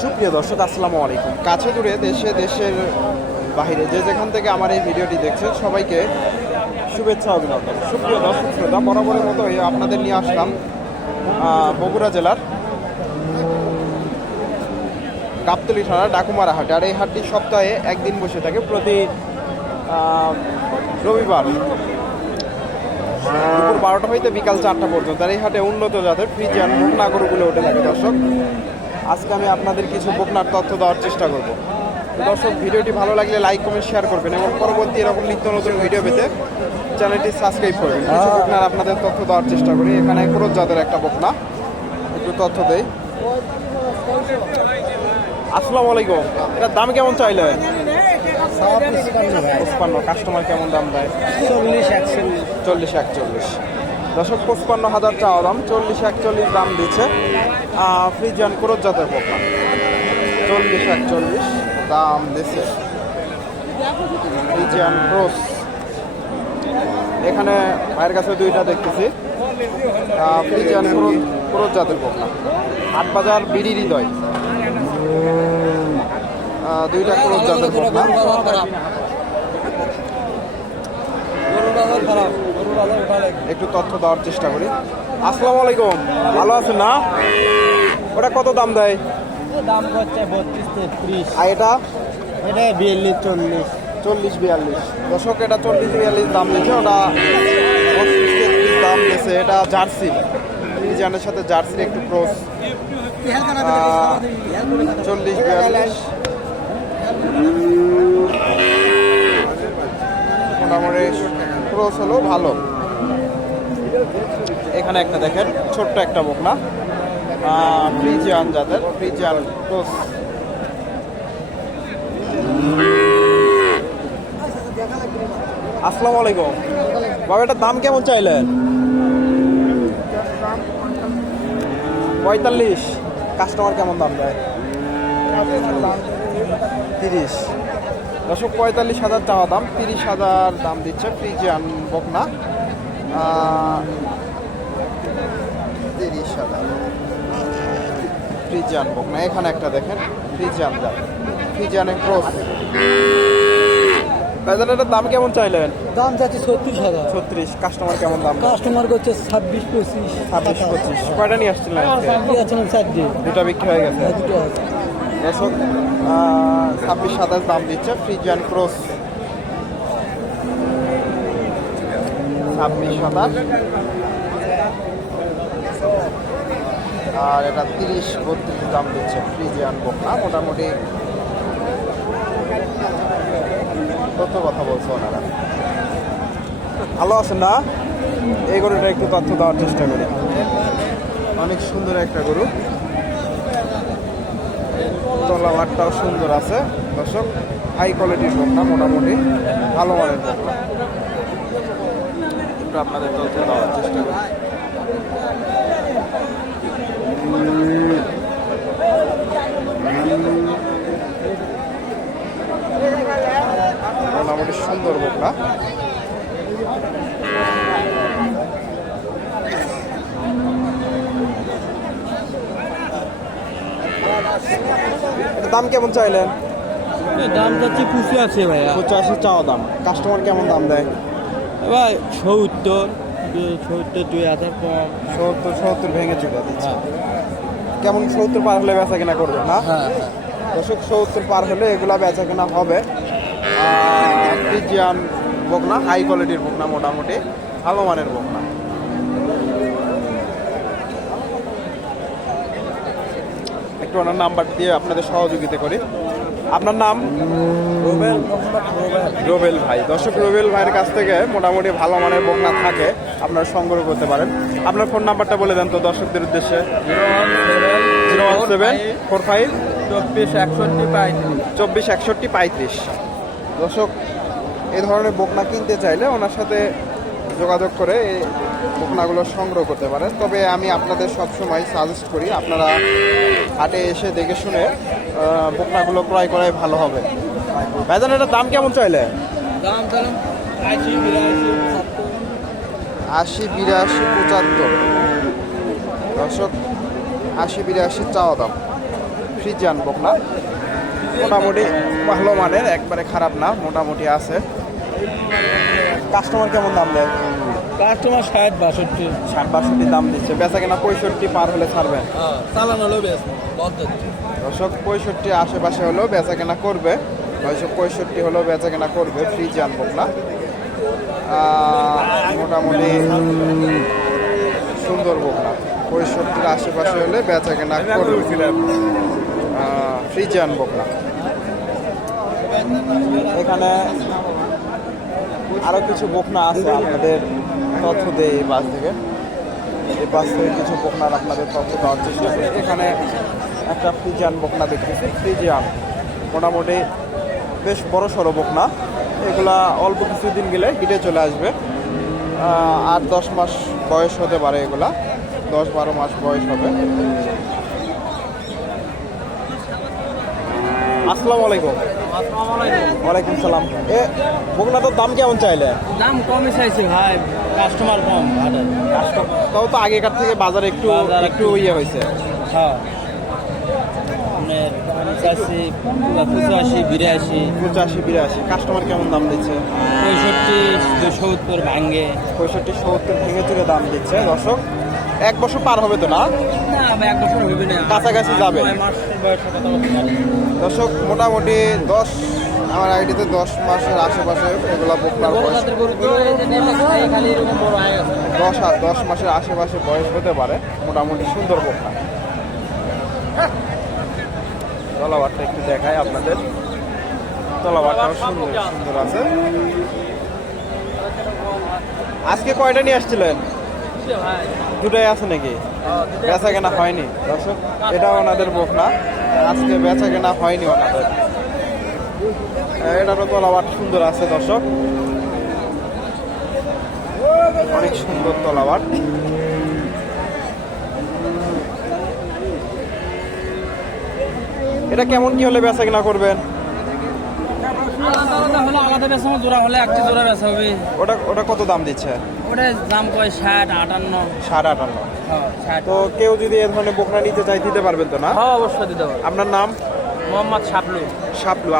সুপ্রিয় দর্শক, আসসালামু আলাইকুম। কাছে দূরে দেশে, দেশের বাইরে যে যেখান থেকে আমার এই ভিডিওটি দেখছেন, সবাইকে শুভেচ্ছা, অভিনন্দন। সুপ্রিয় দর্শক, শ্রোতা, বরাবরের মতো আপনাদের নিয়ে আসলাম বগুড়া জেলার গাবতলি থানা ডাকুমারা হাটে। আর এই হাটটি সপ্তাহে একদিন বসে থাকে প্রতি রবিবার। দুপুর বারোটা হইতে বিকাল চারটা পর্যন্ত। আর এই হাটে উন্নত জাতের ফ্রিজিয়ান বকনা গরুগুলো ওঠে থাকে দর্শক। আজকে আমি আপনাদের কিছু বকনার তথ্য দেওয়ার চেষ্টা করব। দর্শক, ভিডিওটি ভালো লাগলে লাইক, কমেন্ট, শেয়ার করবেন এবং পরবর্তী এরকম নিত্য নতুন ভিডিও পেতে চ্যানেলটি সাবস্ক্রাইব করবেন। কিছু আপনাদের তথ্য দেওয়ার চেষ্টা করি। এখানে ক্রোধ জাতের একটা বকনা। একটু তথ্য দেই। আসসালামু আলাইকুম। এটার দাম কেমন চাইলে পঁচপান্ন কাস্টমার কেমন দাম দেয়? চল্লিশ একচল্লিশ। চল্লিশ একচল্লিশ। দশক পঁচপান্ন হাজার চাওয়া দাম চল্লিশ একচল্লিশ দাম দিচ্ছে ফ্রিজিয়ান ক্রোধ জাতের পোকা চল্লিশ একচল্লিশ দাম দিচ্ছে। ফ্রিজিয়ান ক্রোস এখানে ভাইয়ের কাছে দুইটা দেখতেছি। ফ্রিজিয়ান ক্রোধ ক্রোধ জাতের পোকা হাট বাজার বিড়ি হৃদয়। দুইটা ক্রোধ জাতের একটু তথ্য দেওয়ার চেষ্টা করি। আসসালামু আলাইকুম। ভালো আছেন না? ওটা কত দাম দেয়? দাম করছে বত্রিশ তেত্রিশ আর এটা? এটা বিয়াল্লিশ চল্লিশ চল্লিশ বিয়াল্লিশ। দশক এটা চল্লিশ বিয়াল্লিশ দাম দিচ্ছে, ওটা তেত্রিশ দাম দিয়েছে এটা জার্সি। ডিজাইনের সাথে জার্সির একটু ক্রস। চল্লিশ বিয়াল্লিশ। মোটামুটি ক্রস হলো ভালো। এখানে একটা দেখেন, ছোট্ট একটা বকনা। ফ্রিজিয়ান যাদের ফ্রিজিয়ান ক্রস। আসসালামু আলাইকুম। বাবা এটার দাম কেমন চাইলেন? পঁয়তাল্লিশ। কাস্টমার কেমন দাম দেয়? তিরিশ। দশক পঁয়তাল্লিশ হাজার চাওয়া দাম তিরিশ হাজার দাম দিচ্ছে ফ্রিজিয়ান বকনা। তিরিশ হাজার। ফ্রিজিয়ান বকনা এখানে একটা দেখেন ফ্রিজিয়ান দাম ফ্রিজিয়ানের ক্রস। ভাইজান এটার দাম কেমন চাইলেন? দাম যাচ্ছে ছত্রিশ হাজার। ছত্রিশ কাস্টমার কেমন দাম? কাস্টমার করছে ছাব্বিশ পঁচিশ। ছাব্বিশ পঁচিশ। কয়টা নিয়ে আসছিলেন দুটা বিক্রি হয়ে গেছে। দুটো আছে। দর্শক ছাব্বিশ সাতাশ দাম দিচ্ছে ফ্রিজিয়ান ক্রস। ছাব্বিশ সাতাশ। আর এটা তিরিশ বত্রিশ দাম দিচ্ছে ফ্রিজিয়ান বকনা মোটামুটি কত কথা বলছো ওনারা। ভালো আছেন না? এই গরুটা একটু তথ্য দেওয়ার চেষ্টা করি। অনেক সুন্দর একটা গরু। তলাবারটাও সুন্দর আছে। দর্শক হাই কোয়ালিটির বকনা মোটামুটি ভালো মানের বকনা একটু আপনাদের তথ্য দেওয়ার চেষ্টা করি। মোটামুটি সুন্দর বকনা দাম কেমন চাইলেন? দাম যাচ্ছে পুষে আছে ভাইয়া। পঁচাশি চাওয়া দাম। কাস্টমার কেমন দাম দেয়? এবার সত্তর সত্তর দুই হাজার কম। সত্তর সত্তর ভেঙে চলে দিচ্ছে। কেমন সত্তর পার হলে বেচা কেনা করবে না? হ্যাঁ। দশক সত্তর পার হলে এগুলা বেচা কেনা হবে। ফ্রিজিয়ান বকনা হাই কোয়ালিটির বকনা মোটামুটি ভালো মানের বকনা। একটু ওনার নাম্বার দিয়ে আপনাদের সহযোগিতা করি। আপনার নাম? রোবেল রোবেল। ভাই। দর্শক রোবেল ভাইয়ের কাছ থেকে মোটামুটি ভালো মানের বকনা থাকে আপনারা সংগ্রহ করতে পারেন। আপনার ফোন নাম্বারটা বলে দেন তো দর্শকদের উদ্দেশ্যে। Zero one seven four five চব্বিশ একষট্টি পঁয়ত্রিশ। চব্বিশ একষট্টি পঁয়ত্রিশ। দর্শক এই ধরনের বকনা কিনতে চাইলে ওনার সাথে যোগাযোগ করে এই সংগ্রহ করতে পারেন। তবে আমি আপনাদের সবসময় সাজেস্ট করি আপনারা হাটে এসে দেখে শুনে বকনাগুলো ক্রয় করাই ভালো হবে। ভাইজান এটার দাম কেমন চাইলে? আশি বিরাশি সত্তর আশি বিরাশি পঁচাত্তর। দর্শক আশি বিরাশি চাওয়া দাম। ফ্রিজিয়ান বকনা মোটামুটি ভালো মানের একবারে খারাপ না মোটামুটি আছে। কাস্টমার কেমন দাম দেয়? কাস্টমার ষাট বাষট্টি। ষাট বাষট্টি দাম দিচ্ছে। বেচা কেনা পঁয়ষট্টি পার হলে ছাড়বেন চালান হলো দর্শক পঁয়ষট্টি আশেপাশে হলেও বেচা কেনা করবে। নয়শো পঁয়ষট্টি হলেও বেচা কেনা করবে ফ্রিজ আনব না। মোটামুটি সুন্দর বোকনা। পঁয়ষট্টির আশেপাশে হলে বেচা কেনা করবে। ফ্রিজ আনব না। এখানে আরও কিছু বকনা আছে আপনাদের তথ্য দেয় এই বাস থেকে। এই বাস থেকে কিছু বকনার আপনাদের তথ্য দেওয়ার চেষ্টা করি। এখানে একটা ফ্রিজিয়ান বকনা দেখতেছি। ফ্রিজিয়ান মোটামুটি বেশ বড় সড়ো বকনা। এগুলা অল্প কিছুদিন গেলে হিটে চলে আসবে। আট দশ মাস বয়স হতে পারে এগুলা। দশ বারো মাস বয়স হবে। আসসালামু আলাইকুম। ওয়ালাইকুম সালাম। এ বকনাটার দাম কেমন চাইলে? দাম কমই চাইছি ভাই কাস্টমার কম তাও তো আগেকার থেকে বাজারে একটু একটু ইয়ে হয়েছে। হ্যাঁ। আপনার পঞ্চাশি পঁচাশি বিরাশি পঁচাশি বিরাশি কাস্টমার কেমন দাম দিচ্ছে? পঁয়ষট্টি সত্তর ভাঙ্গে। পঁয়ষট্টি সত্তর ভেঙে চুরে দাম দিচ্ছে দর্শক। এক বছর পার হবে তো না? এক বছর হইবে না। কাছাকাছি যাবে। দর্শক মোটামুটি দশ আমার আইডিতে দশ মাসের আশেপাশে এগুলা বোকনার বয়স। হয়ে দশ দশ মাসের আশেপাশে বয়স হতে পারে মোটামুটি সুন্দর বোকনা তলাবারটা একটু দেখায় আপনাদের। তলাবারটাও সুন্দর সুন্দর আছে। আজকে কয়টা নিয়ে আসছিলেন? দুটাই আছে নাকি? বেচা কেনা হয়নি, দর্শক, এটা ওনাদের বোক না। আজকে বেচা কেনা হয়নি ওনাদের। এটারও তলাবাট সুন্দর আছে, দর্শক। অনেক সুন্দর তলাবাট এটা কেমন কি হলে বেচা কেনা করবেন? আলাদা বেচা জোড়া হলে একটা জোড়া বেচা হবে ওটা ওটা কত দাম দিচ্ছে? ওটা দাম কয় ষাট আটান্ন। আটান্ন তো কেউ যদি এ ধরনের বোকনা নিতে চাই দিতে পারবেন তো না? হ্যাঁ অবশ্যই দিতে আপনার নাম? মোহাম্মদ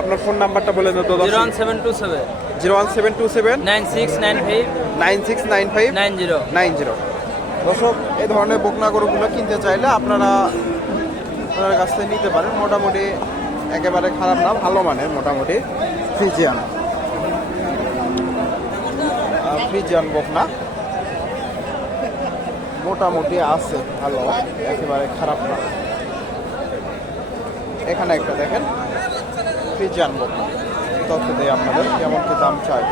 আপনার ফোন নাম্বারটা বলে দিন তো zero one seven two seven. Zero one seven two seven. Nine six nine five. Nine six nine five. Nine zero. Nine zero. দর্শক এই ধরনের বকনা গরুগুলো কিনতে চাইলে আপনারা আপনার কাছ থেকে নিতে পারেন। মোটামুটি একেবারে খারাপ না, ভালো মানের মোটামুটি ফ্রিজিয়ান। ফ্রিজিয়ান বকনা। মোটামুটি আছে, ভালো, একেবারে খারাপ না। এখানে একটা দেখেন, ফ্রিজিয়ান বকনা। তথ্য দেয় আপনাদের, কেমন কি দাম চাই।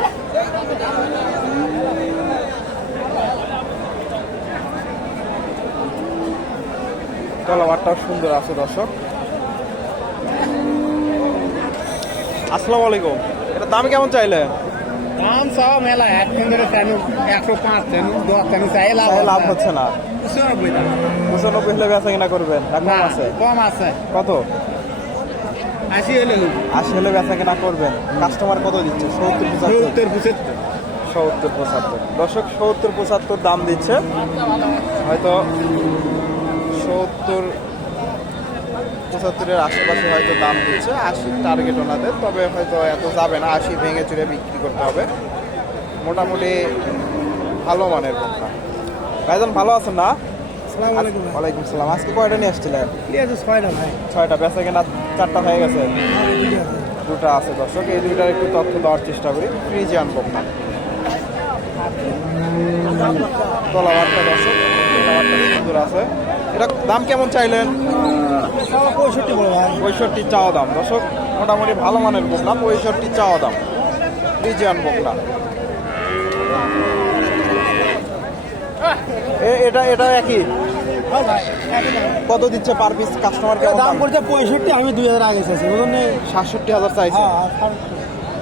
তলাবারটাও সুন্দর আছে দর্শক। আসসালামু আলাইকুম। এটা দাম কেমন চাইলে? দাম সব মেলা একশো পাঁচ দশ চাই লাভ হচ্ছে না। পঁচানব্বই হলে বেচা কিনা করবেন? কম আছে। কম আছে। কত? আশি হলে আশি হলে বেচা কিনা করবেন। কাস্টমার কত দিচ্ছে? সত্তর সত্তর পঁচাত্তর। সত্তর পঁচাত্তর। দর্শক সত্তর পঁচাত্তর দাম দিচ্ছে। হয়তো সত্তর পঁচাত্তরের আশেপাশে হয়তো দাম দিচ্ছে আশি টার্গেট ওনাদের তবে হয়তো এত যাবে না আশি ভেঙে চুরে বিক্রি করতে হবে। মোটামুটি ভালো মানের বোকা ভাইজান ভালো আছেন না? ওয়ালাইকুম সালাম আজকে কয়টা নিয়ে আসছিলেন? ছয়টা ভাই। ছয়টা বেচা কেনা চারটা হয়ে গেছে? দুটা আছে দর্শক। এই দুইটার একটু তথ্য দেওয়ার চেষ্টা করি। ফ্রিজে আনব না। তলাবারটা দর্শক তলাবারটা সুন্দর আছে। এটা দাম কেমন চাইলেন? পঁয়ষট্টি পঁয়ষট্টি চাওয়া দাম। দর্শক মোটামুটি ভালো মানের বোকনা পঁয়ষট্টি চাওয়া দাম। ফ্রিজিয়ান বোকনা। এ- এটা এটা একই? কত দিচ্ছে পার পিস কাস্টমার কেমন দাম করছে পঁয়ষট্টি আমি দুই হাজার আগে চাইছি বুঝলেন সাতষট্টি হাজার চাইছে। হ্যাঁ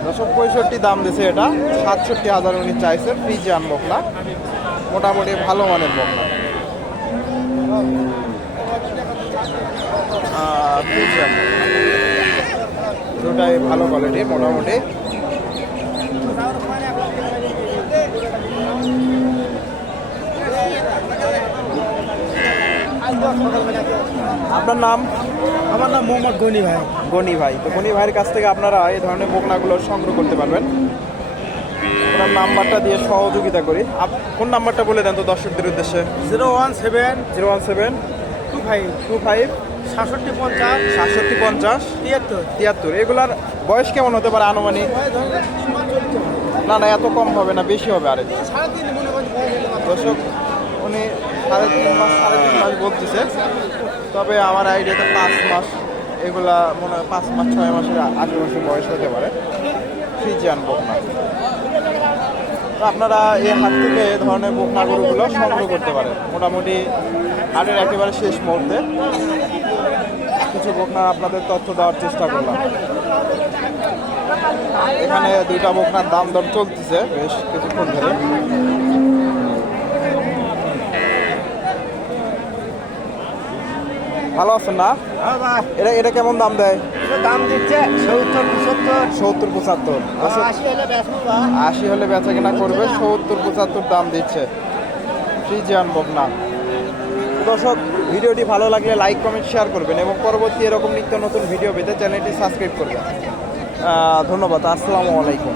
দশক পঁয়ষট্টি দাম দিছে এটা। সাতষট্টি হাজার উনি চাইছে ফ্রিজিয়ান বকনা। মোটামুটি ভালো মানের ফ্রিজিয়ান দুটাই ভালো কোয়ালিটি মোটামুটি। আপনার নাম? আমার নাম মোহাম্মদ গনি ভাই। গনি ভাই। তো গনি ভাইয়ের কাছ থেকে আপনারা এই ধরনের বোকনাগুলো সংগ্রহ করতে পারবেন। ওনার নাম্বারটা দিয়ে সহযোগিতা করি। কোন নাম্বারটা বলে দেন তো দর্শকদের উদ্দেশ্যে? Zero one seven zero one seven two five two five সাতষট্টি পঞ্চাশ সাতষট্টি পঞ্চাশ তিয়াত্তর। তিয়াত্তর। এগুলার বয়স কেমন হতে পারে আনুমানিক? না না এত কম হবে না বেশি হবে আরে দর্শক উনি সাড়ে তিন মাস সাড়ে তিন মাস বলতেছে। তবে আমার আইডিয়াতে পাঁচ মাস এগুলা মনে হয় পাঁচ মাস ছয় মাসের আশেপাশে বয়স হতে পারে। ফ্রিজিয়ান বকনা আপনারা এই হাট থেকে এ ধরনের বকনা গরুগুলো সংগ্রহ করতে পারেন। মোটামুটি হাটের একেবারে শেষ মুহূর্তে। কিছু বকনা আপনাদের তথ্য দেওয়ার চেষ্টা করলাম। এখানে দুইটা বোকনার দাম দর চলতেছে বেশ কিছুক্ষণ ধরে। ভালো আছেন না? এটা এটা কেমন দাম দেয়? দাম দিচ্ছে সত্তর সত্তর পঁচাত্তর। আশি হলে বেচা কেনা করবে সত্তর পঁচাত্তর দাম দিচ্ছে। ফ্রিজিয়ান বকনা দর্শক ভিডিওটি ভালো লাগলে লাইক কমেন্ট শেয়ার করবেন এবং পরবর্তী এরকম নিত্য নতুন ভিডিও পেতে চ্যানেলটি সাবস্ক্রাইব করবেন। ধন্যবাদ আসসালামু আলাইকুম।